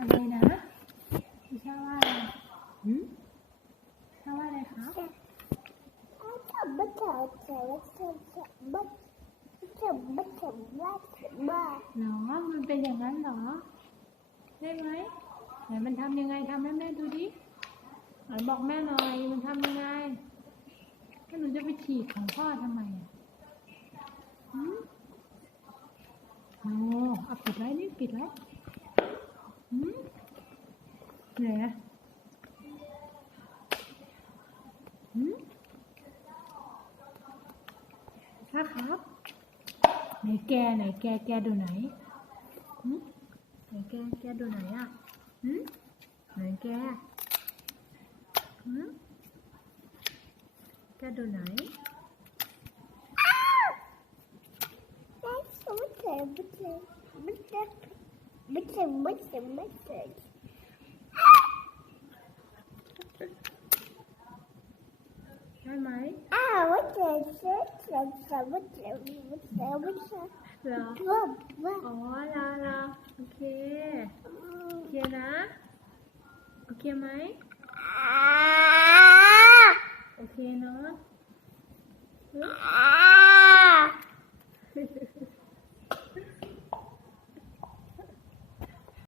อะไรนะพิชาว่าอะไรหืมชาว่าอะไรครับ Bata bata bata bata bata bata หรอ มันเป็นอย่างนั้นเหรอ ได้ไหมไหนมันทำยังไงทำให้แม่ดูดิไหนบอกแม่หน่อยมันทำยังไงแล้วหนูจะไปฉีกของพ่อทำไมอะหืมโอ้เอาปิดไว้นี่ปิดไว้หืม nè. Ừ. Khá khó này ke này ke ke đồ này ừ. này ke ke đồ này à. Ừ. Này ke. Ke đồ này Mixing, mixing, mixing, mixing. Nói mấy? À, what the shit? What the what the what the what the? Rồi. Ồ, lo lo. Ok. Ok đó. Ok mấy? Ok nữa. Huh?